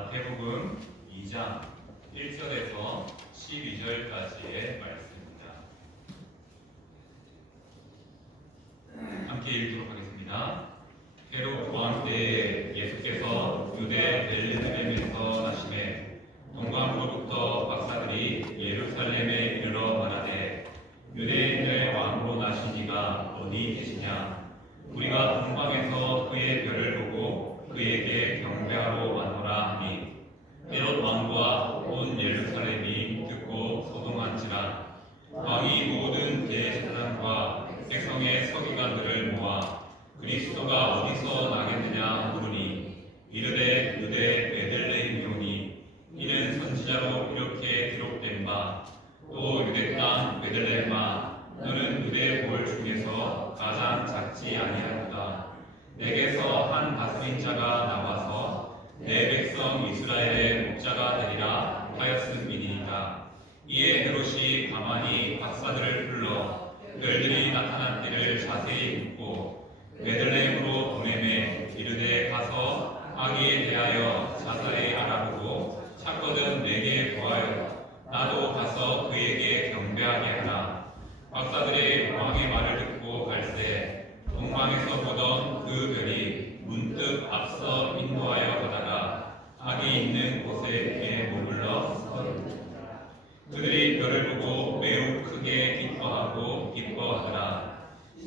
마태복음 2장 1절에서 12절까지의 말씀입니다. 함께 읽도록 하겠습니다. 헤롯 왕 때에 예수께서 유대 벨레헴에서 나시매 동방으로부터 박사들이 예루살렘에 이르러 말하되 유대인의 왕으로 나신 이가 어디 계시냐? 우리가 동방에서 그의 별을 보고 그에게 경배하러 왔노라 하니 헤롯 왕과 온 예루살렘이 듣고 소동한지라. 왕이 모든 대제사장과 백성의 서기관들을 모아 그리스도가 어디서 나겠느냐 물으니 이르되 유대 베들레헴이오니 이는 선지자로 이렇게 기록된 바 또 유대 땅 베들레헴아 너는 유대 볼 중에서 가장 작지 아니하도다. 내게서 한 다스린 자가 나와서 내 백성 이스라엘의 목자가 되리라 하였음이니이다. 이에 헤롯이 가만히 박사들을 불러 별들이 나타난 때를 자세히 묻고 베들레헴으로 보내매 이르되 가서 아기에 대하여 자세히 알아보고 찾거든 내게 보아요. 나도 가서 그에게 경배하게 하라. 박사들이 왕의 말을 듣고 갈새 동방에서 보던 그 별이 문득 앞서 인도하여 가다가 아기 있는 곳에 머물러 서리라. 그들이 별을 보고 매우 크게 기뻐하고 기뻐하더라.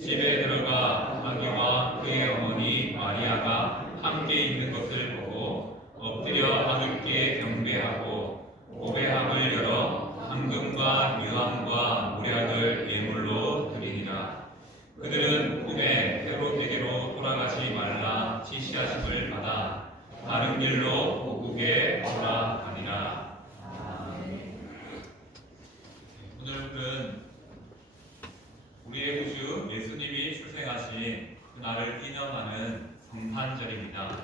집에 들어가 아기와 그의 어머니 마리아가 함께 있는 것을 보고 엎드려 하늘께 경배하고 오배함을 열어 황금과 유황과 모략을 예물로 드리니라. 그들은 꿈에 헤롯에게로 돌아가지 말라 지시하심을 받아 다른 길로 고국에 돌아가니라. 오늘은 우리의 구주 예수님이 출생하신 그날을 기념하는 성탄절입니다.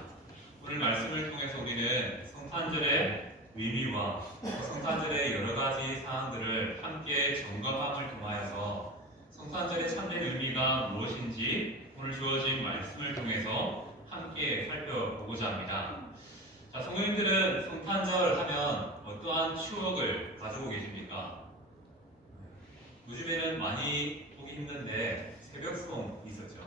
오늘 말씀을 통해서 우리는 성탄절의 의미와 성탄절의 여러 가지 사항들을 함께 점검함을 통하여서 성탄절의 참된 의미가 무엇인지 오늘 주어진 말씀을 통해서 함께 살펴보고자 합니다. 자, 성도님들은 성탄절 하면 어떠한 추억을 가지고 계십니까? 요즘에는 많이 보기 힘든데 새벽송이 있었죠.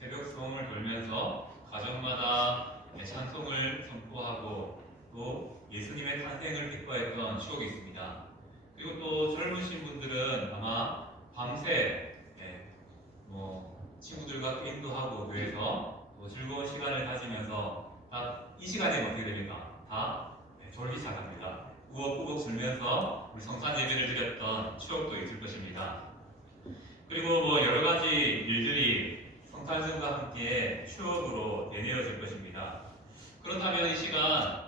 새벽송을 돌면서 가정마다 찬송을 선포하고 또 예수님의 탄생을 기뻐했던 추억이 있습니다. 그리고 또 젊으신 분들은 아마 밤새 친구들과 게임도 하고 교회에서 즐거운 시간을 가지면서 딱 이 시간에 어떻게 됩니까? 다 졸기 시작합니다. 꾸벅꾸벅 졸면서 우리 성탄 예배를 드렸던 추억도 있을 것입니다. 그리고 여러 가지 일들이 성탄절과 함께 추억으로 되뇌어질 것입니다. 그렇다면 이 시간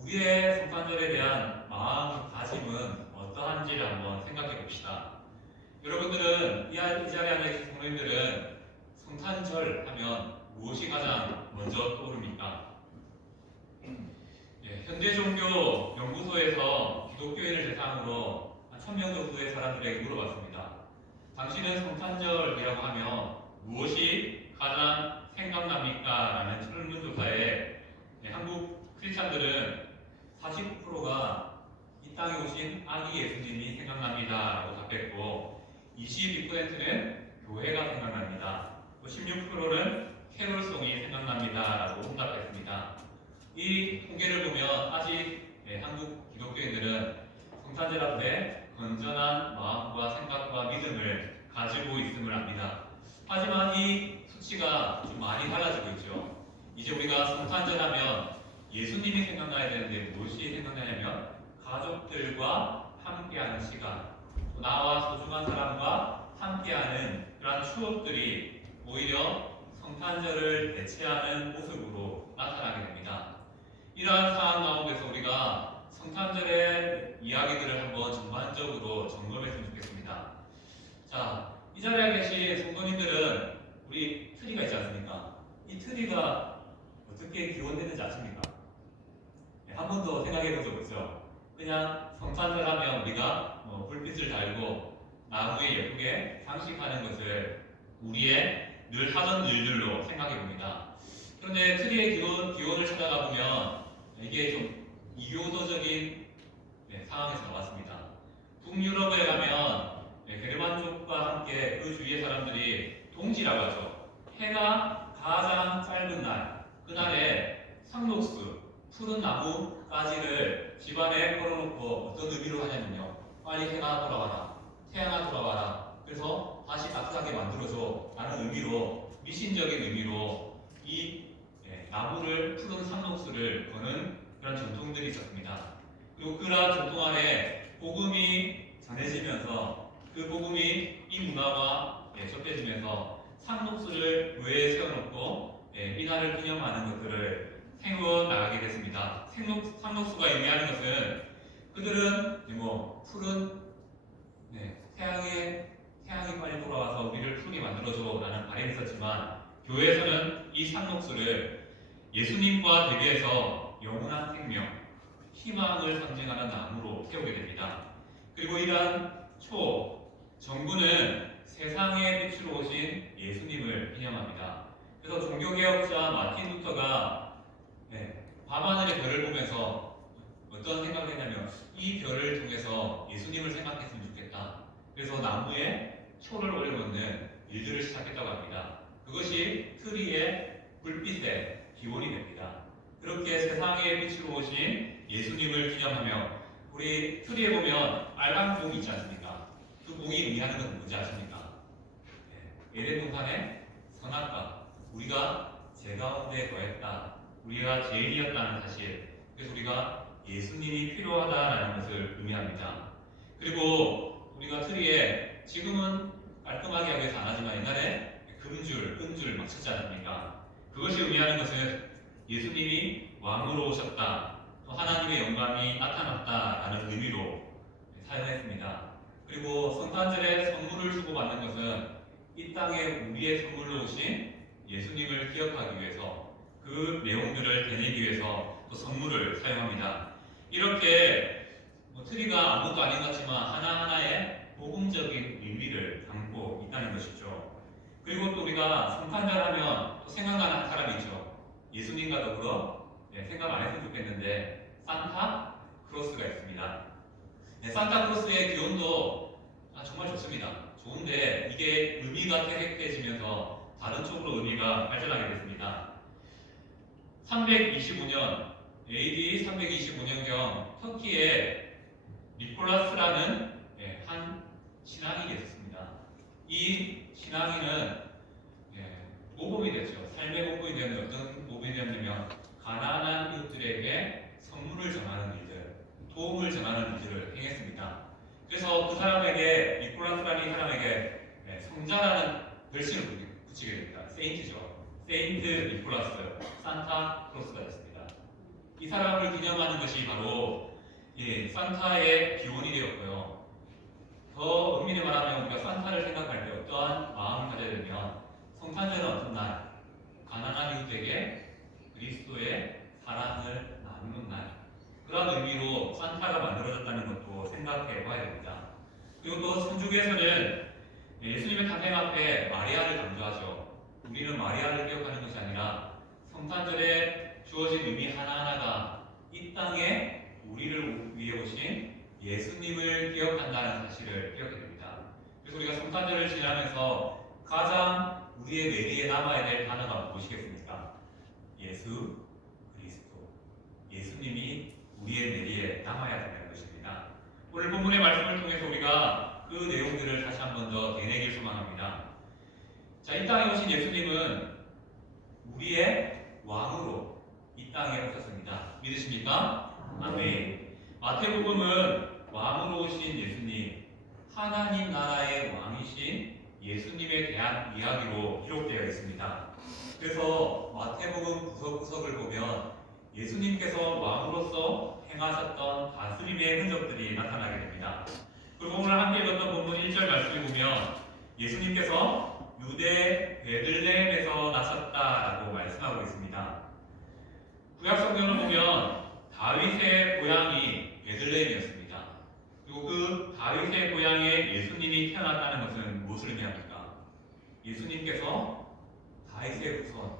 우리의 성탄절에 대한 마음가짐은 어떠한지를 한번 생각해 봅시다. 여러분들은 이 자리에 앉아 계신 성도님들은 성탄절 하면 무엇이 가장 먼저 떠오릅니까? 현대 종교 연구소에서 기독교인을 대상으로 한 1000명 정도의 사람들에게 물어봤습니다. 당신은 성탄절이라고 하면 무엇이 가장 생각납니까? 라는 설문조사에 한국 크리스찬들은 49%가 이 땅에 오신 아기 예수님이 생각납니다 라고 답했고 22%는 교회가 생각납니다. 또 16%는 캐롤송이 생각납니다 라고 응답했습니다. 이 통계를 보면 아직 한국 기독교인들은 성탄절 앞에 건전한 마음과 생각과 믿음을 가지고 있음을 압니다. 하지만 이 수치가 좀 많이 달라지고 있죠. 이제 우리가 성탄절 하면 예수님이 생각나야 되는데 무엇이 생각나냐면 가족들과 함께하는 시간, 나와 소중한 사람과 함께하는 그런 추억들이 오히려 성탄절을 대체하는 모습으로 나타나게 됩니다. 이러한 상황 가운데서 우리가 성탄절의 이야기들을 한번 전반적으로 점검했으면 좋겠습니다. 자, 이 자리에 계신 성도님들은 우리 트리가 있지 않습니까? 이 트리가 어떻게 기원되는지 아십니까? 한 번도 생각해 본 적 없죠? 그냥 성탄절 하면 우리가 불빛을 달고 나무에 예쁘게 장식하는 것을 우리의 늘 하던 일들로 생각해 봅니다. 그런데 트리의 기원을 찾아가 보면 이게 좀 비교도적인 상황에서 나왔습니다. 북유럽에 가면 게르만족과 함께 그 주위의 사람들이 동지라고 하죠. 해가 가장 짧은 날, 그날에 상록수, 푸른 나무 가지를 집안에 걸어놓고 어떤 의미로 하냐면요. 빨리 해가 돌아와라, 태양아 돌아와라. 그래서 다시 따뜻하게 만들어줘 라는 의미로, 미신적인 의미로 이 나무를, 푸른 상록수를 거는 그런 전통들이 있었습니다. 그리고 그러한 전통 안에 복음이 전해지면서 그 복음이 이 문화와 접해지면서 상록수를 묘에 세워놓고 이날을 기념하는 것들을 세워나가게 됐습니다. 상록수가 의미하는 것은 그들은 뭐 푸른 태양이 빨리 돌아와서 우리를 푸르게 만들어줘 라는 바람이 있었지만, 교회에서는 이 상록수를 예수님과 대비해서 영원한 생명, 희망을 상징하는 나무로 세우게 됩니다. 그리고 이러한 정부는 세상의 빛으로 오신 예수님을 기념합니다. 그래서 종교개혁자 마틴 루터가 밤하늘의 별을 보면서 어떤 생각을 했냐면, 이 별을 통해서 예수님을 생각했으면 좋겠다. 그래서 나무에 초를 올려놓는 일들을 시작했다고 합니다. 그것이 트리의 불빛의 기원이 됩니다. 그렇게 세상의 빛으로 오신 예수님을 기념하며, 우리 트리에 보면 빨간 봉이 있지 않습니까? 그 봉이 의미하는 것은 뭔지 아십니까? 에덴 동산의 선악과, 우리가 제 가운데 거했다, 우리가 죄인이었다는 사실, 그래서 우리가 예수님이 필요하다라는 것을 의미합니다. 그리고 우리가 트리에 지금은 깔끔하게 하기 위해서 안 하지만 옛날에 금줄, 은줄 막 쳤지 않습니까? 그것이 의미하는 것은 예수님이 왕으로 오셨다, 또 하나님의 영광이 나타났다라는 의미로 사용했습니다. 그리고 성탄절에 선물을 주고받는 것은 이 땅에 우리의 선물로 오신 예수님을 기억하기 위해서, 그 내용들을 되뇌기 위해서 또 선물을 사용합니다. 이렇게 트리가 아무것도 아닌 것 같지만 하나하나의 복음적인 의미를 담고 있다는 것이죠. 그리고 또 우리가 성탄절 하면 또 생각나는 한 사람이 있죠. 예수님과 더불어 생각 안 했으면 좋겠는데 산타 크로스가 있습니다. 산타 크로스의 기원도 정말 좋습니다. 좋은데 이게 의미가 퇴색해지면서 다른 쪽으로 의미가 발전하게 됐습니다. 325년 AD 325년경 터키에 니콜라스라는 한 신앙인이 있었습니다. 이 신앙인은 모범이 됐죠. 삶의 모범이 되는 어떤 모범이 되었냐면, 가난한 이웃들에게 선물을 전하는 일들, 도움을 전하는 일들을 행했습니다. 그래서 그 사람에게, 니콜라스라는 이 사람에게 성자라는 별칭을 붙이게 됩니다. 세인트죠. 세인트 니콜라스, 산타 크로스가 됐습니다. 이 사람을 기념하는 것이 바로 산타의 기원이 되었고요. 더 엄밀히 말하면 우리가 산타를 생각할 때 어떠한 마음을 가져야 되면, 성탄절은 어떤 날, 가난한 이웃에게 그리스도의 사랑을 나누는 날, 그런 의미로 산타가 만들어졌다는 것도 생각해 봐야 됩니다. 그리고 또 천주교에서는 예수님의 탄생 앞에 마리아를 강조하죠. 우리는 마리아를 기억하는 것이 아니라 성탄절에 주어진 의미 하나하나가 이 땅에 우리를 위해 오신 예수님을 기억한다는 사실을 기억해야 됩니다. 그래서 우리가 성탄절을 지나면서 가장 우리의 뇌리에 남아야 될 단어가 무엇이겠습니까? 예수 그리스도, 예수님이 우리의 뇌리에 남아야 된다는 것입니다. 오늘 본문의 말씀을 통해서 우리가 그 내용들을 다시 한 번 더 되뇌길 소망합니다. 자, 이 땅에 오신 예수님은 우리의 왕으로 이 땅에 오셨습니다. 믿으십니까? 아멘. 마태복음은 왕으로 오신 예수님, 하나님 나라의 왕이신 예수님에 대한 이야기로 기록되어 있습니다. 그래서 마태복음 구석구석을 보면 예수님께서 왕으로서 행하셨던 다스림의 흔적들이 나타나게 됩니다. 그리고 오늘 함께 읽었던 본문 1절 말씀을 보면 예수님께서 유대 베들레헴에서 나셨다라고 말씀하고 있습니다. 구약 성경을 보면 다윗의 고향이 베들레헴이었습니다. 그리고 그 다윗의 고향에 예수님이 태어났다는 것은 무엇을 의미합니까? 예수님께서 다윗의 후손,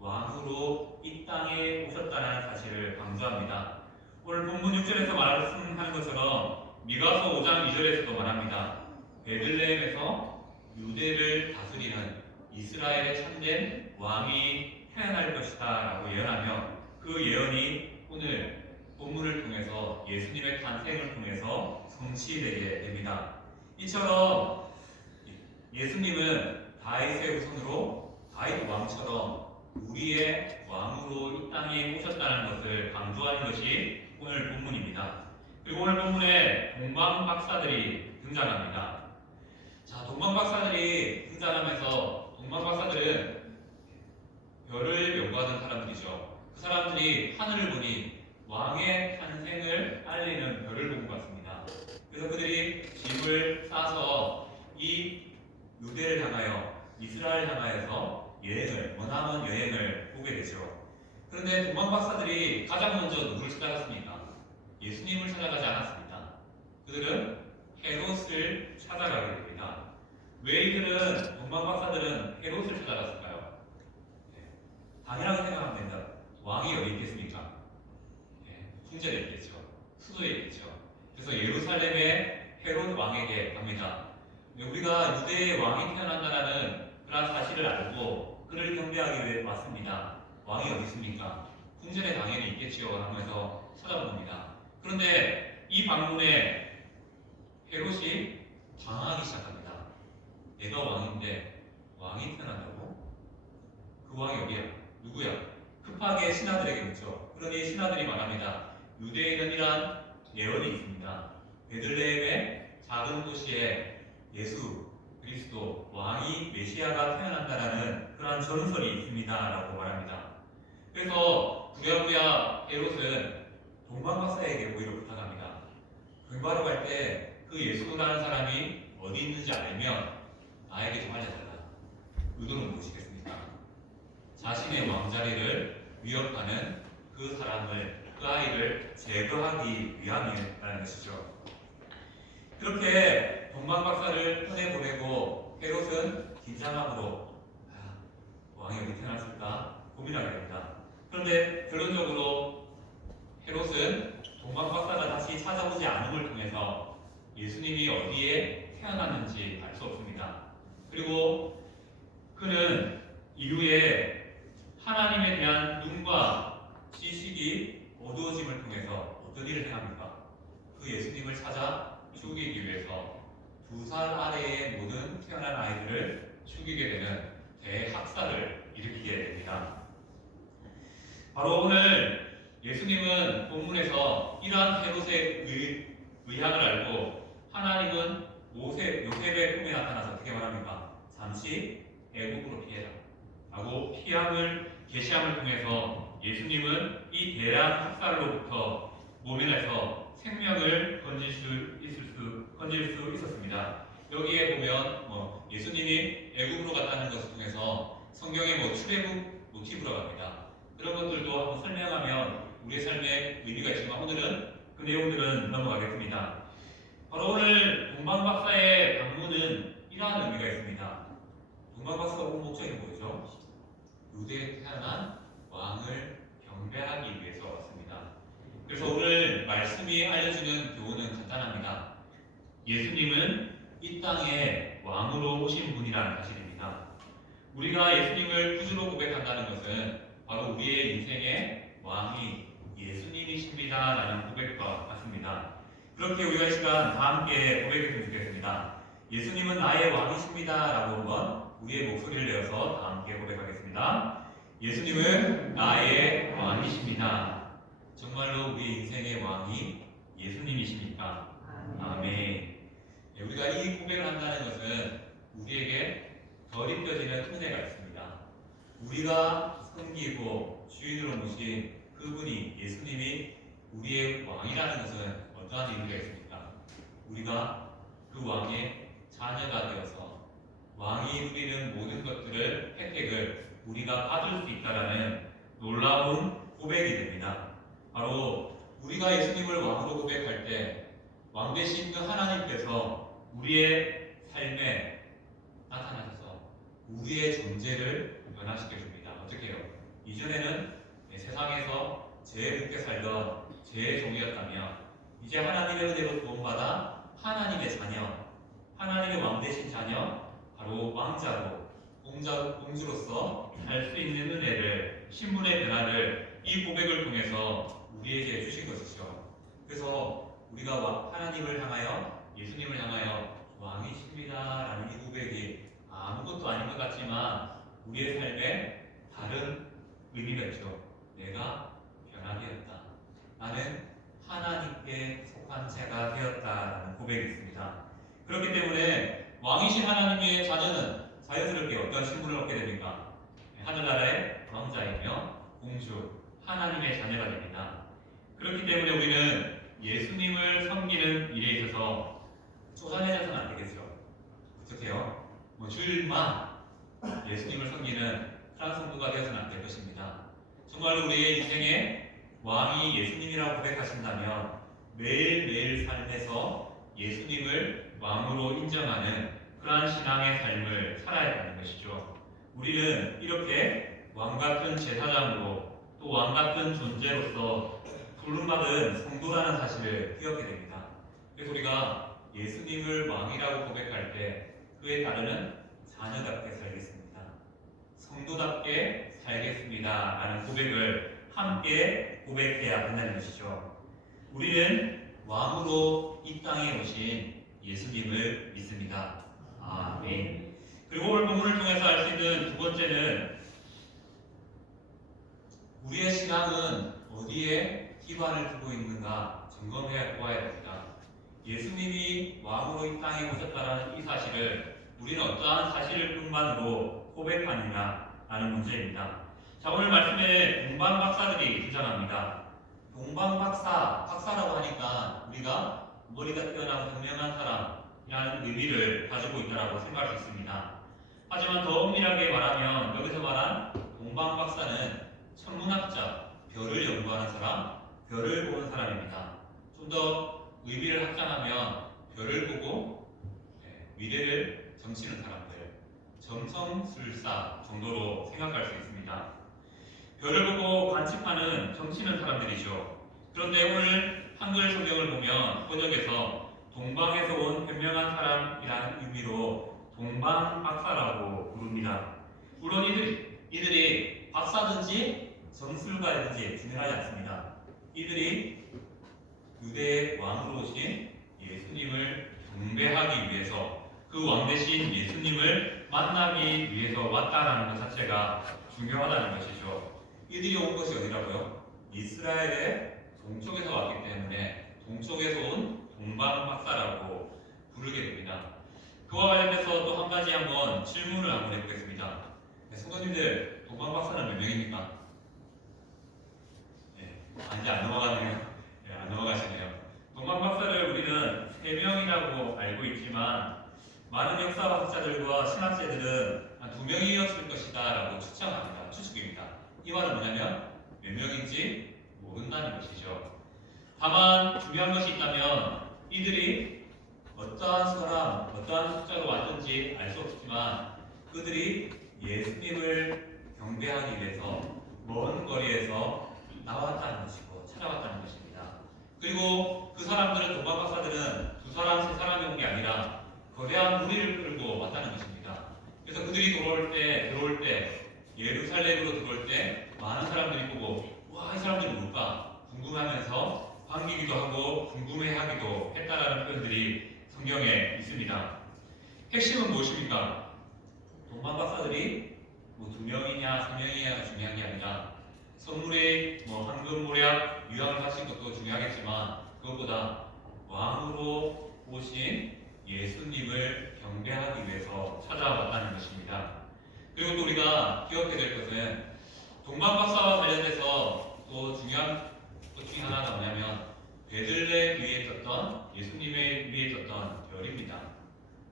왕으로 이 땅에 오셨다는 사실을 강조합니다. 오늘 본문 6절에서 말하는 것처럼 미가서 5장 2절에서도 말합니다. 베들레헴에서 유대를 다스리는 이스라엘의 참된 왕이 태어날 것이다 라고 예언하며 그 예언이 오늘 본문을 통해서 예수님의 탄생을 통해서 성취되게 됩니다. 이처럼 예수님은 다윗의 후손으로 다윗 왕처럼 우리의 왕으로 이 땅에 오셨다는 것을 강조하는 것이 오늘 본문입니다. 그리고 오늘 본문에 동방 박사들이 등장합니다. 자, 동방 박사들이 등장하면서 동방 박사들은 별을 연구하는 사람들이죠. 그 사람들이 하늘을 보니 왕의 탄생을 알리는 별을 본 것 같습니다. 그래서 그들이 집을 싸서 이 유대를 향하여 이스라엘 향하여서 머나먼 여행을 보게 되죠. 그런데 동방 박사들이 가장 먼저 누구를 찾아갔습니까? 예수님을 찾아가지 않았습니다. 그들은 헤롯을 찾아가게 됩니다. 왜 이들은 동방 박사들은 헤롯을 찾아갔을까요? 당연하게 생각하면 됩니다. 왕이 어디 있겠습니까? 궁전에 있겠죠. 수도에 있겠죠. 그래서 예루살렘의 헤롯 왕에게 갑니다. 우리가 유대의 왕이 태어난다는 그런 사실을 알고 그를 경배하기 위해 왔습니다. 왕이 어디 있습니까? 궁전에 당연히 있겠지요 하면서 찾아봅니다. 그런데 이 방문에 헤롯이 당하기 시작합니다. 내가 왕인데 왕이 태어난다고? 그 왕이 어디야? 누구야? 급하게 신하들에게 묻죠. 그러니 신하들이 말합니다. 유대에는 이러한 예언이 있습니다. 베들레헴의 작은 도시에 예수 그리스도 왕이 메시아가 태어난다라는 그러한 전설이 있습니다 라고 말합니다. 그래서 부랴부랴 헤롯은 동방박사에게 오히려 부탁합니다. 금바로 갈 때 그 예수라는 사람이 어디 있는지 알면 나에게 좀 알려달라. 의도는 무엇이겠습니까? 자신의 왕자리를 위협하는 그 사람을, 그 아이를 제거하기 위함이라는 것이죠. 그렇게 동방박사를 보내보내고 헤롯은 긴장함으로 왕이 어디 태어났을까 고민하게 됩니다. 그런데 결론적으로 헤롯은 동방박사가 다시 찾아오지 않음을 통해서 예수님이 어디에 태어났는지 알 수 없습니다. 그리고 그는 이후에 하나님에 대한 눈과 지식이 어두워짐을 통해서 어떤 일을 행합니까? 그 예수님을 찾아 죽이기 위해서 2살 아래의 모든 태어난 아이들을 죽이게 되는 대학살을 일으키게 됩니다. 바로 오늘 예수님은 본문에서 이러한 헤롯의 의향을 알고 하나님은 요셉의 꿈에 나타나서 어떻게 말합니까? 잠시 애국으로 피해라 라고 계시함을 통해서 예수님은 이 대량 학살로부터 모면에서 생명을 건질 수 있었습니다. 여기에 보면 예수님이 애국으로 갔다는 것을 통해서 성경의 출애굽 모티브라고 합니다. 그런 것들도 한번 설명하면 우리의 삶에 의미가 있지만 오늘은 그 내용들은 넘어가겠습니다. 바로 오늘 동방박사의 방문은 이러한 의미가 있습니다. 동방박사가 온 목적이 뭐죠? 유대에 태어난 왕을 경배하기 위해서 왔습니다. 그래서 오늘 말씀이 알려주는 교훈은 간단합니다. 예수님은 이 땅에 왕으로 오신 분이라는 사실입니다. 우리가 예수님을 구주로 고백한다는 것은 바로 우리의 인생의 왕이 예수님이십니다 라는 고백과 같습니다. 그렇게 우리가 이 시간 다 함께 고백했으면 좋겠습니다. 예수님은 나의 왕이십니다 라고 한번 우리의 목소리를 내어서 다 함께 고백하겠습니다. 예수님은 나의 왕이십니다. 정말로 우리 인생의 왕이 예수님이십니까? 아멘. 우리가 이 고백을 한다는 것은 우리에게 덜 입혀지는 은혜가 있습니다. 우리가 섬기고 주인으로 모신 그분이 예수님이 우리의 왕이라는 것은 어떠한 의미가 있습니까? 우리가 그 왕의 자녀가 되어서 왕이 누리는 모든 것들을 혜택을 우리가 받을 수 있다는 놀라운 고백이 됩니다. 바로 우리가 예수님을 왕으로 고백할 때 왕 되신 그 하나님께서 우리의 삶에 나타나셔서 우리의 존재를 변화시켜 줍니다. 어떻게 해요? 이전에는 세상에서 죄에 묻게 살던 죄의 종이었다며 이제 하나님의 은혜로 구원받아 하나님의 자녀, 하나님의 왕 되신 자녀, 바로 왕자로 공주로서 살 수 있는 은혜를, 신분의 변화를 이 고백을 통해서 우리에게 주신 것이죠. 그래서 우리가 하나님을 향하여, 예수님을 향하여 왕이십니다라는 이 고백이 아무것도 아닌 것 같지만 우리의 삶에 다른 의미가 있죠. 내가 변화되었다. 나는 하나님께 속한 자가 되었다라는 고백이 있습니다. 그렇기 때문에 왕이신 하나님의 자녀는 자연스럽게 어떤 신분을 얻게 됩니까? 하늘나라의 왕자이며 공주, 하나님의 자녀가 됩니다. 그렇기 때문에 우리는 예수님을 섬기는 일에 있어서 쪼잔해져서는 안 되겠죠. 어떡해요? 주일만 예수님을 섬기는 그런 성도가 되어서는 안 될 것입니다. 정말 우리의 인생에 왕이 예수님이라고 고백하신다면 매일매일 삶에서 예수님을 왕으로 인정하는 그러한 신앙의 삶을 살아야 하는 것이죠. 우리는 이렇게 왕같은 제사장으로 또 왕같은 존재로서 부름받은 성도라는 사실을 기억해야 됩니다. 그래서 우리가 예수님을 왕이라고 고백할 때 그에 따르는 자녀답게 살겠습니다. 성도답게 살겠습니다. 라는 고백을 함께 고백해야 한다는 것이죠. 우리는 왕으로 이 땅에 오신 예수님을 믿습니다. 아멘. 그리고 오늘 본문을 통해서 알 수 있는 두 번째는 우리의 신앙은 어디에 기반을 두고 있는가 점검해 보아야 됩니다. 예수님이 왕으로 이 땅에 오셨다는 이 사실을 우리는 어떠한 사실을 뿐만으로 고백하느냐라는 문제입니다. 자, 오늘 말씀에 동방박사들이 등장합니다. 박사라고 하니까 우리가 머리가 뛰어나고 현명한 사람이라는 의미를 가지고 있다고 생각할 수 있습니다. 하지만 더 엄밀하게 말하면 여기서 말한 동방박사는 천문학자, 별을 연구하는 사람, 별을 보는 사람입니다. 좀 더 의미를 확장하면 별을 보고 미래를 점치는 사람들, 점성술사 정도로 생각할 수 있습니다. 별을 보고 관측하는 점치는 사람들이죠. 그런데 오늘 한글 성경을 보면 번역에서 동방에서 온 현명한 사람이라는 의미로 동방박사라고 부릅니다. 물론 이들이 박사든지 정술가든지 중요하지 않습니다. 이들이 유대의 왕으로 오신 예수님을 경배하기 위해서 그 왕 대신 예수님을 만나기 위해서 왔다라는 것 자체가 중요하다는 것이죠. 이들이 온 것이 어디라고요? 이스라엘의 동쪽에서 왔기 때문에 동쪽에서 온 동방박사라고 부르게 됩니다. 그와 관련해서 또 한 가지 한번 질문을 한번 해보겠습니다. 성도님들, 동방박사는 몇 명입니까? 이제 안 넘어가네요. 안 넘어가시네요. 동방박사를 우리는 3명이라고 알고 있지만 많은 역사학자들과 신학자들은 한 2명이었을 것이다 라고 추측합니다. 추측입니다. 이 말은 뭐냐면 몇 명인지 모른다는 것이죠. 다만 중요한 것이 있다면 이들이 어떠한 사람, 어떠한 숫자로 왔든지 알 수 없지만 그들이 예수님을 경배하기 위해서 먼 거리에서 나왔다는 것이고 찾아왔다는 것입니다. 그리고 그 사람들은, 동방박사들은 2사람, 3사람이 온 게 아니라 거대한 무리를 끌고 왔다는 것입니다. 그래서 그들이 들어올 때 예루살렘으로 들어올 때 많은 사람들이 보고 와, 이 사람들이 뭘까 궁금하면서 반기기도 하고 궁금해하기도 했다라는 표현들이 성경에 있습니다. 핵심은 무엇입니까? 동방박사들이 2명이냐 3명이냐가 중요한 게 아니라 선물의 황금 모략 유황을 하신 것도 중요하겠지만 그것보다 왕으로 오신 예수님을 경배하기 위해서 찾아왔다는 것입니다. 그리고 또 우리가 기억해야 될 것은 동방박사와 관련해서 또 중요한 것 중에 하나가 뭐냐면 베들레 위에 떴던 예수님의 위에 떴던 별입니다.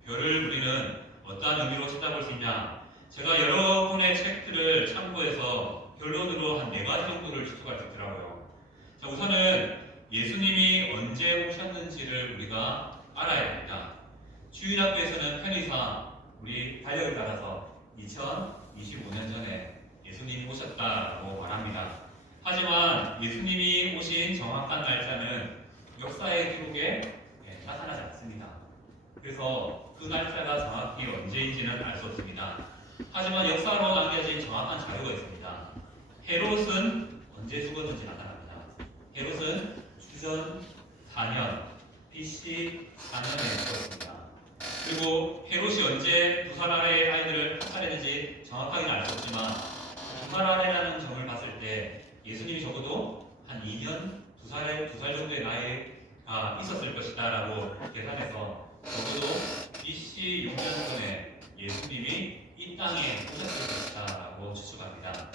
별을 우리는 어떠한 의미로 찾아볼 수 있냐? 제가 여러 분의 책들을 참고해서 결론으로 한 4가지 정도를 추측할 수 있더라고요. 자, 우선은 예수님이 언제 오셨는지를 우리가 알아야 됩니다. 주일학교에서는 편의상 우리 달력을 따라서 2025년 전에 예수님이 오셨다고 말합니다. 하지만 예수님이 오신 정확한 날짜는 역사의 기록에 나타나지 않습니다. 그래서 그 날짜가 정확히 언제인지는 알 수 없습니다. 하지만 역사로 남겨진 정확한 자료가 있습니다. 헤롯은 언제 죽었는지 나타납니다. 헤롯은 주전 4년 BC 4년에 죽었습니다. 그리고 헤롯이 언제 두살 아래의 아이들을 학살했는지 정확하게는 알 수 없지만 두살 아래라는 점을 봤을 때 예수님이 적어도 한 2년, 두 살 정도의 나이가 있었을 것이다 라고 계산해서 적어도 BC 6년 전에 예수님이 이 땅에 오셨을 것이다 라고 추측합니다.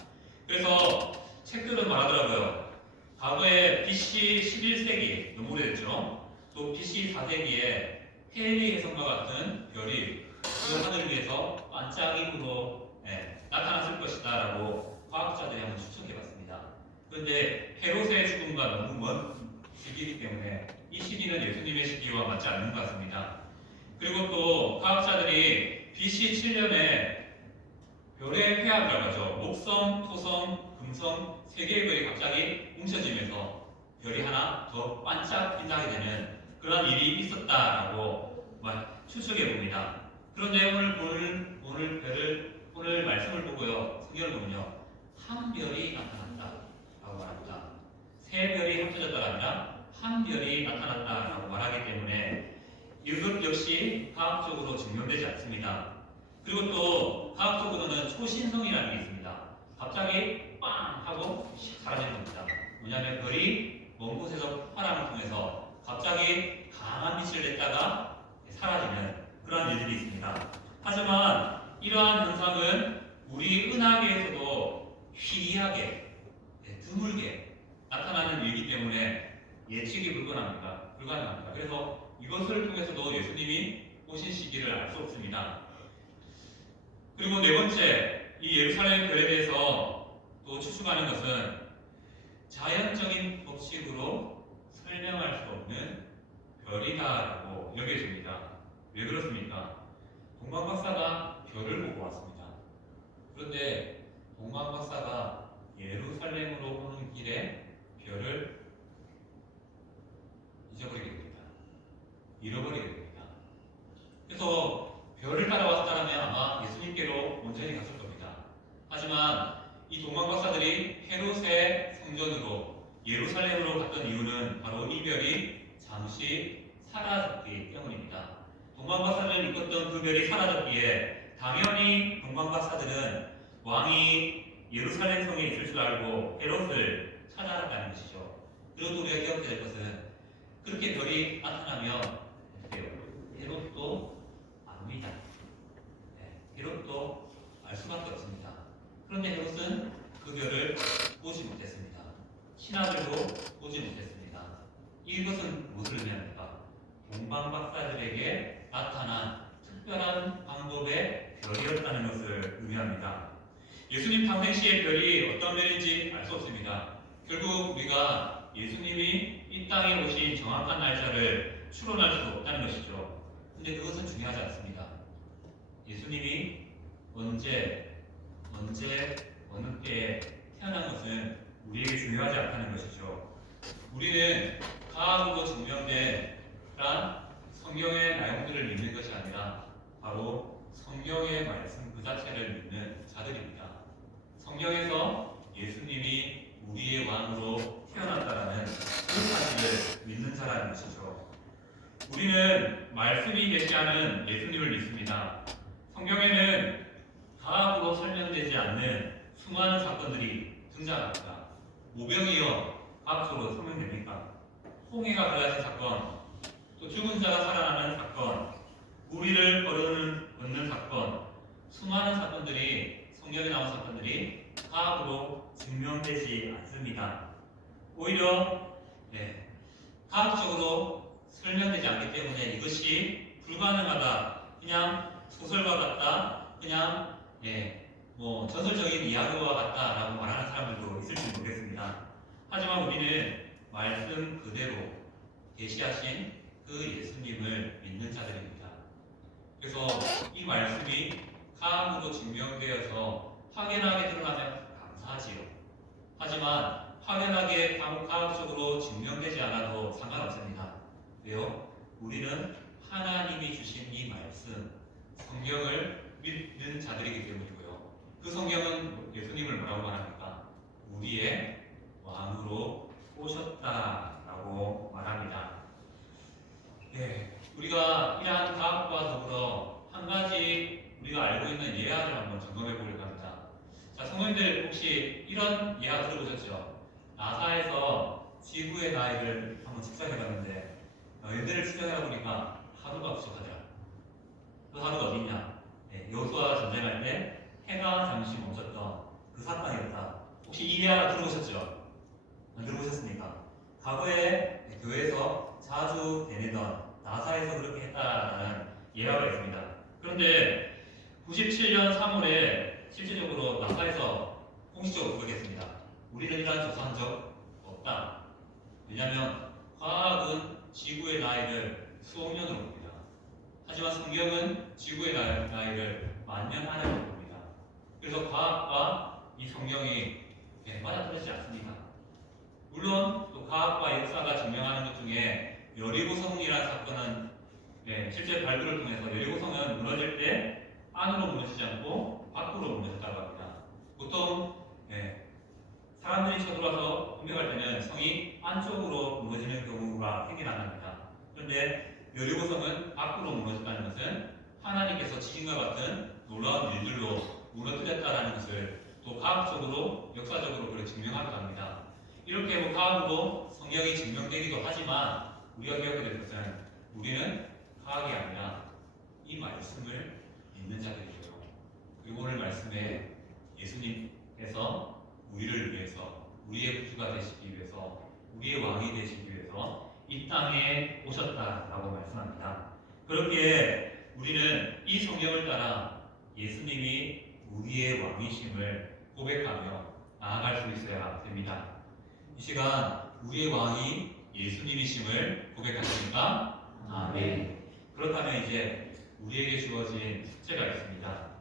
그래서 책들은 말하더라고요. 과거에 BC 11세기, 너무 오래됐죠? 또 BC 4세기에 헨리 해성과 같은 별이 그 하늘 위에서 반짝임으로 나타났을 것이다 라고 과학자들이 한번 추측해봤습니다. 그런데 헤롯의 죽음과 너무 먼 시기이기 때문에 이 시기는 예수님의 시기와 맞지 않는 것 같습니다. 그리고 또 과학자들이 BC 7년에 별의 회합이라고 하죠. 목성, 토성, 금성 세 개의 별이 갑자기 뭉쳐지면서 별이 하나 더 반짝빛나게 되는 그런 일이 있었다라고 추측해 봅니다. 그런데 오늘 말씀을 보고요, 성경을 보면요, 한 별이 나타났다라고 말합니다. 세 별이 합쳐졌다가 아니라 한 별이 나타났다라고 말하기 때문에 이것 역시 과학적으로 증명되지 않습니다. 그리고 또 과학적으로는 초신성이라는 게 있습니다. 갑자기 빵 하고 사라지는 겁니다. 뭐냐면 별이 먼 곳에서 파람을 통해서 갑자기 강한 빛을 냈다가 사라지는 그런 일들이 있습니다. 하지만 이러한 현상은 우리 은하계에서도 희귀하게, 드물게 나타나는 일이기 때문에 예측이 불가능합니다. 그래서 이것을 통해서도 예수님이 오신 시기를 알 수 없습니다. 그리고 네 번째, 이 예루살렘 별에 대해서 또 추측하는 것은 자연적인 법칙으로 설명할 수 없는 별이다라고 여겨집니다. 왜 그렇습니까? 동방 박사가 별을 보고 왔습니다. 그런데 동방 박사가 예루살렘으로 오는 길에 별을 잊어버리게 됩니다. 잃어버리게 됩니다. 그래서 별을 따라왔다면 아마 예수님께로 온전히 갔을 겁니다. 하지만 이 동방 박사들이 헤롯의 성전으로 예루살렘으로 갔던 이유는 바로 이 별이 잠시 사라졌기 때문입니다. 동방 박사들을 이끌었던 그 별이 사라졌기에 당연히 동방 박사들은 왕이 예루살렘 성에 있을 줄 알고 헤롯을 찾아갔다는 것이죠. 그리고 우리가 기억해야 될 것은 그렇게 별이 나타나면 헤롯도 압니다. 헤롯도 알 수밖에 없습니다. 그런데 헤롯은 그 별을 보지 못했습니다. 신하들도 보지 못했습니다. 이것은 무엇을 의미합니까? 동방 박사들에게 나타난 특별한 방법의 별이었다는 것을 의미합니다. 예수님 탄생 시의 별이 어떤 별인지 알 수 없습니다. 결국 우리가 예수님이 이 땅에 오신 정확한 날짜를 추론할 수 없다는 것이죠. 근데 그것은 중요하지 않습니다. 예수님이 언제, 어느 때에 태어난 것은 우리에게 중요하지 않다는 것이죠. 우리는 과학으로 증명된 성경의 내용들을 믿는 것이 아니라 바로 성경의 말씀 그 자체를 믿는 자들입니다. 성경에서 예수님이 우리의 왕으로 태어났다라는 그 사실을 믿는 자라는 것이죠. 우리는 말씀이 계시하는 예수님을 믿습니다. 성경에는 과학으로 설명되지 않는 수많은 사건들이 등장합니다. 모병이여 과학적으로 설명됩니까? 홍해가 갈라진 사건, 또 죽은 자가 살아나는 사건, 우리를 걷는 사건, 수많은 사건들이 성경에 나온 사건들이 과학으로 증명되지 않습니다. 오히려 과학적으로 설명되지 않기 때문에 이것이 불가능하다, 그냥 소설과 같다, 그냥 전설적인 이야기와 같다라고 말하는 사람들도 있을지 모르겠습니다. 하지만 우리는 말씀 그대로 계시하신 그 예수님을 믿는 자들입니다. 그래서 이 말씀이 과학으로 증명되어서 확연하게 드러나면 감사하지요. 하지만 확연하게 과학적으로 증명되지 않아도 상관없습니다. 왜요? 우리는 하나님이 주신 이 말씀, 성경을 믿는 자들이기 때문이고요. 그 성경은 예수님을 뭐라고 말합니까? 우리의 왕으로 오셨다라고 말합니다. 네, 우리가 이러한 과학과 더불어 한 가지 우리가 알고 있는 예화를 한번 점검해 보려고 합니다. 자, 성도님들 혹시 이런 예화 들어보셨죠? 나사에서 지구의 나이를 한번 측정해봤는데 얘들을 측정해보니까 하루가 부족하더라. 그 하루가 어디 있냐? 네, 여호수아가 전쟁할 때 해가 잠시 멈췄던 그 사건이었다. 혹시 이 예화 들어보셨죠? 안 들어보셨습니까? 과거에 교회에서 자주 되뇌던 나사에서 그렇게 했다라는 예화가 있습니다. 그런데 97년 3월에 실질적으로 나사에서 공식적으로 고백했습니다. 우리는 이러한 조사한 적 없다. 왜냐하면 과학은 지구의 나이를 수억 년으로 봅니다. 하지만 성경은 지구의 나이를 만년 하나로 봅니다. 그래서 과학과 이 성경이 맞아떨어지지 않습니다. 물론 또 과학과 역사가 증명하는 것 중에 여리고성이라는 사건은 실제 발굴을 통해서 여리고성은 무너질 때 안으로 무너지지 않고 밖으로 무너졌다고 합니다. 보통 사람들이 쳐들어와서 공격할 때는 성이 안쪽으로 무너지는 경우가 생겨납니다. 그런데 여리고성은 밖으로 무너졌다는 것은 하나님께서 지진과 같은 놀라운 일들로 무너뜨렸다는 것을 또 과학적으로 역사적으로 그렇게 증명하기도 합니다. 이렇게 과학으로 성경이 증명되기도 하지만 우리가 기억해야 될 것은 우리는 과학이 아니라 이 말씀을 믿는 자들이죠. 그리고 오늘 말씀에 예수님께서 우리를 위해서, 우리의 구주가 되시기 위해서, 우리의 왕이 되시기 위해서 이 땅에 오셨다라고 말씀합니다. 그렇게 우리는 이 성경을 따라 예수님이 우리의 왕이심을 고백하며 나아갈 수 있어야 됩니다. 이 시간 우리의 왕이 예수님이심을 고백하십니까? 아멘. 그렇다면 이제 우리에게 주어진 숙제가 있습니다.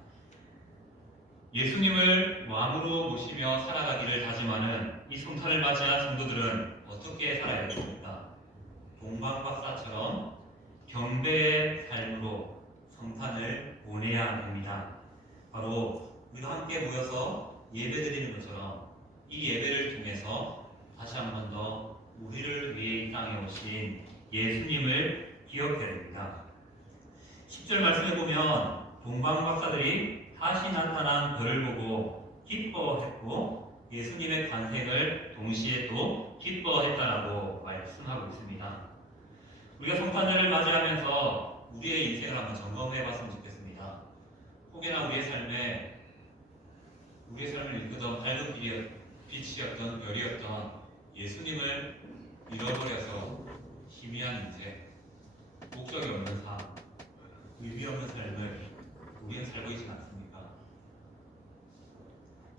예수님을 왕으로 모시며 살아가기를 다짐하는 이 성탄을 맞이한 성도들은 어떻게 살아야 됩니까? 동방박사처럼 경배의 삶으로 성탄을 보내야 됩니다. 바로 우리가 함께 모여서 예배드리는 것처럼 이 예배를 통해서 다시 한 번 더 우리를 위해 이 땅에 오신 예수님을 기억해야 됩니다. 10절 말씀에 보면 동방박사들이 다시 나타난 별을 보고 기뻐했고 예수님의 탄생을 동시에 또 기뻐했다라고 말씀하고 있습니다. 우리가 성탄절을 맞이하면서 우리의 인생을 한번 점검해 봤으면 좋겠습니다. 혹여나 우리의 삶을 이끌던 밝은 빛이었던 별이었던 예수님을 잃어버려서 희미한 인생, 목적이 없는 삶, 의미 없는 삶을 우리는 살고 있지 않습니까?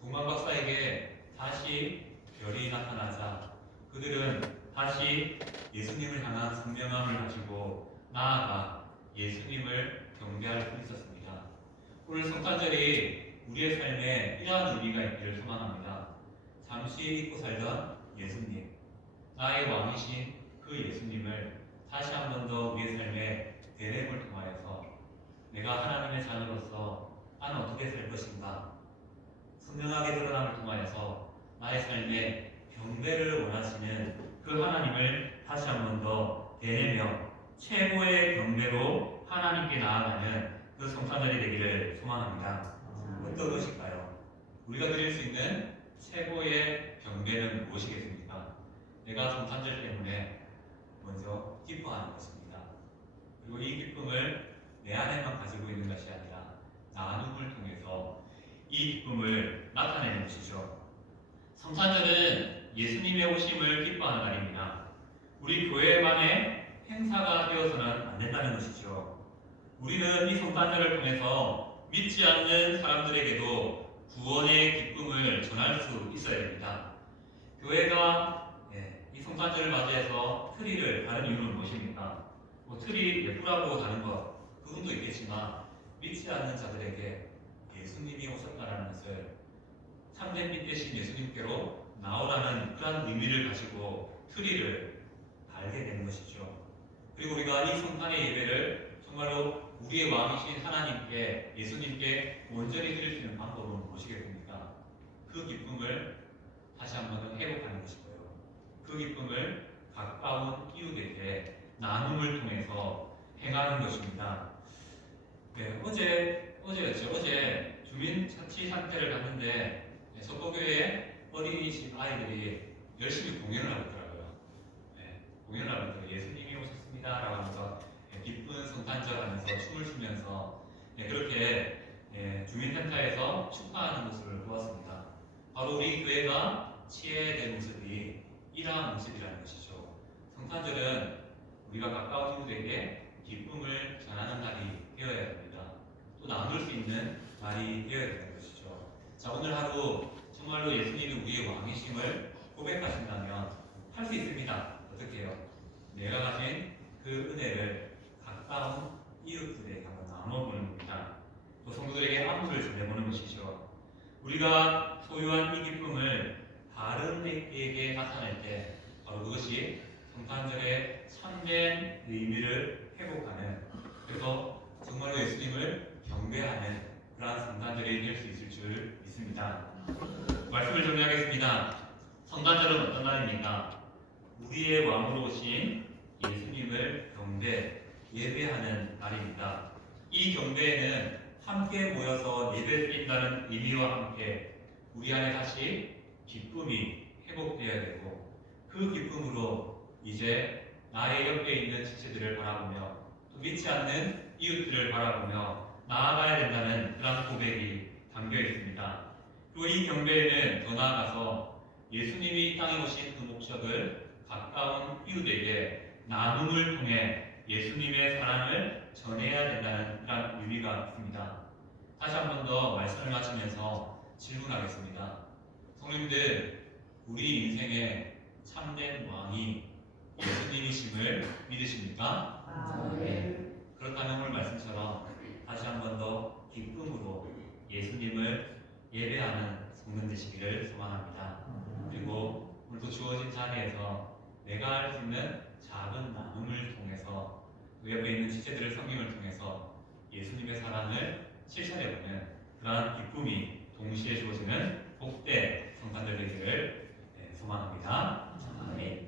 동방박사에게 다시 별이 나타나자 그들은 다시 예수님을 향한 선명함을 가지고 나아가 예수님을 경배할 수 있었습니다. 오늘 성탄절이 우리의 삶에 이러한 의미가 있기를 소망합니다. 잠시 잊고 살던 예수님, 나의 왕이신 그 예수님을 다시 한 번 더 우리의 삶에 대렘을 통하여서 내가 하나님의 자녀로서 나는 어떻게 살 것인가 선명하게 드러남을 통하여서 나의 삶에 경배를 원하시는 그 하나님을 다시 한 번 더 대내며 최고의 경배로 하나님께 나아가는 그 성탄절이 되기를 소망합니다. 어떤 것일까요? 우리가 드릴 수 있는 최고의 경배는 무엇이겠습니까? 내가 성탄절 때문에 먼저 기뻐하는 것입니다. 그리고 이 기쁨을 내 안에만 가지고 있는 것이 아니라 나눔을 통해서 이 기쁨을 나타내는 것이죠. 성탄절은 예수님의 오심을 기뻐하는 날입니다. 우리 교회만의 행사가 되어서는 안 된다는 것이죠. 우리는 이 성탄절을 통해서 믿지 않는 사람들에게도 구원의 기쁨을 전할 수 있어야 됩니다. 교회가 이 성탄절을 맞이해서 트리를 다는 이유는 무엇입니까? 트리 예쁘라고 다는 것 그분도 있겠지만 믿지 않는 자들에게 예수님이 오셨다는 것을 참된 빛 대신 예수님께로 나오라는 그런 의미를 가지고 트리를 달게 되는 것이죠. 그리고 우리가 이 성탄의 예배를 정말로 우리의 왕이신 하나님께, 예수님께 온전히 드릴 수 있는 방법은 무엇이겠습니까? 그 기쁨을 다시 한번 더 회복하는 것이고요. 그 기쁨을 가까운 이웃에게 나눔을 통해서 행하는 것입니다. 네, 어제였죠. 어제 주민자치 상태를 갔는데 석고교회 어린이집 아이들이 열심히 공연을 하고 있더라고요. 네, 공연을 하고 있더라고요. 예수님이 오셨습니다 라고 하면서 기쁜 성탄절 하면서 춤을 추면서 그렇게 주민센터에서 축하하는 모습을 보았습니다. 바로 우리 교회가 취해야 될 모습이 이러한 모습이라는 것이죠. 성탄절은 우리가 가까운 이웃에게 기쁨을 전하는 날이 되어야 됩니다. 또 나눌 수 있는 날이 되어야 되는 것이죠. 자, 오늘 하루 정말로 예수님이 우리의 왕이심을 고백하신다면 할 수 있습니다. 어떻게 해요? 내가 가진 그 은혜를 가까운 이웃들에게 한번 나눠보는 겁니다. 또 성도들에게 안부를 전해보는 것이죠. 우리가 소유한 이 기쁨을 다른 이에게 나타낼 때 바로 그것이 성탄절의 참된 의미를 회복하는, 그래서 정말로 예수님을 경배하는 그러한 성탄절이 될 수 있을 줄 믿습니다. 말씀을 정리하겠습니다. 성탄절은 어떤 날입니까? 우리의 왕으로 오신 예수님을 경배, 예배하는 날입니다. 이 경배에는 함께 모여서 예배드린다는 의미와 함께 우리 안에 다시 기쁨이 회복되어야 되고, 그 기쁨으로 이제 나의 옆에 있는 지체들을 바라보며 또 믿지 않는 이웃들을 바라보며 나아가야 된다는 그런 고백이 담겨 있습니다. 그리고 이 경배에는 더 나아가서 예수님이 이 땅에 오신 그 목적을 가까운 이웃에게 나눔을 통해 예수님의 사랑을 전해야 된다는 그런 의미가 있습니다. 다시 한 번 더 말씀을 마치면서 질문하겠습니다. 성도님들, 우리 인생의 참된 왕이 예수님이심을 믿으십니까? 네. 그렇다면 오늘 말씀처럼 다시 한 번 더 기쁨으로 예수님을 예배하는 성도 되시기를 소망합니다. 그리고 오늘도 주어진 자리에서 내가 할 수 있는 작은 나눔을 통해서 그 옆에 있는 지체들의 섬김을 통해서 예수님의 사랑을 실천해보는 그러한 기쁨이 동시에 주어지는 복된 성탄절 되기를 소망합니다. 아멘.